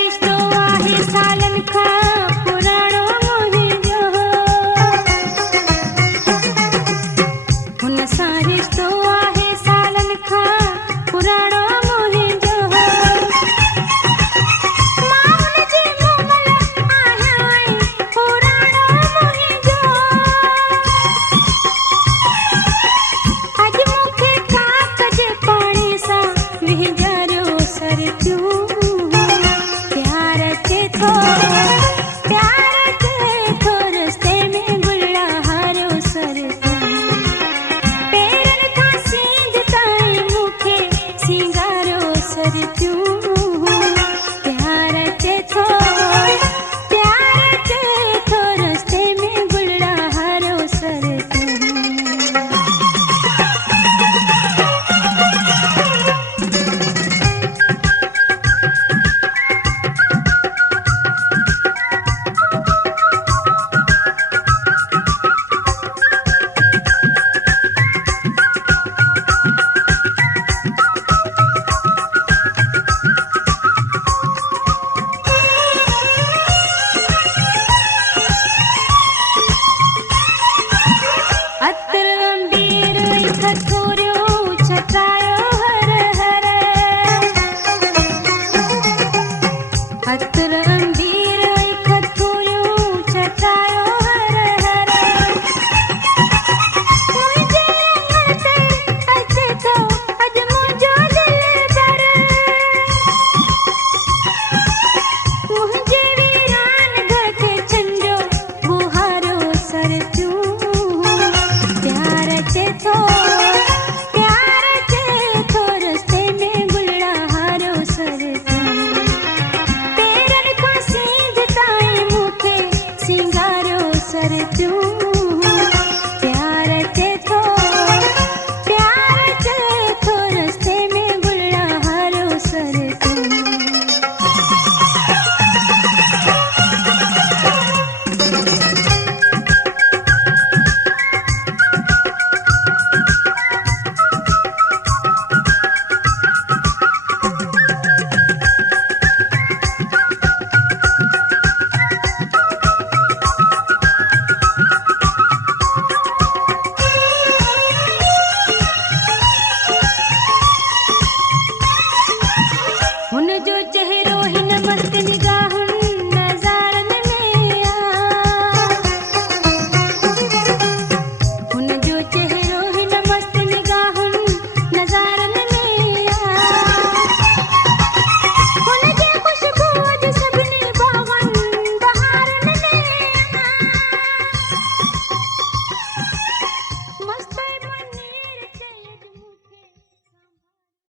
रिश्तो आहे सालन खा पुराणो मुंहिंजो हुन सां रिश्तो आहे सालन खा पुराणो मुंहिंजो मां हुनजे मुमल आहियां पुराणो मुंहिंजो अॼु मूंखे काक जे पाणी सां विझारियो सर पियो प्यार अचे थो रस्ते में गुला हारियो सर पेरनि खां सींग ताईं मूंखे सिंगारियो सर पियो प्यार अचे थो रस्ते में गुला हारियो सर अतर अंबीर खथोरियो छटायो हर हर अतर अंबीर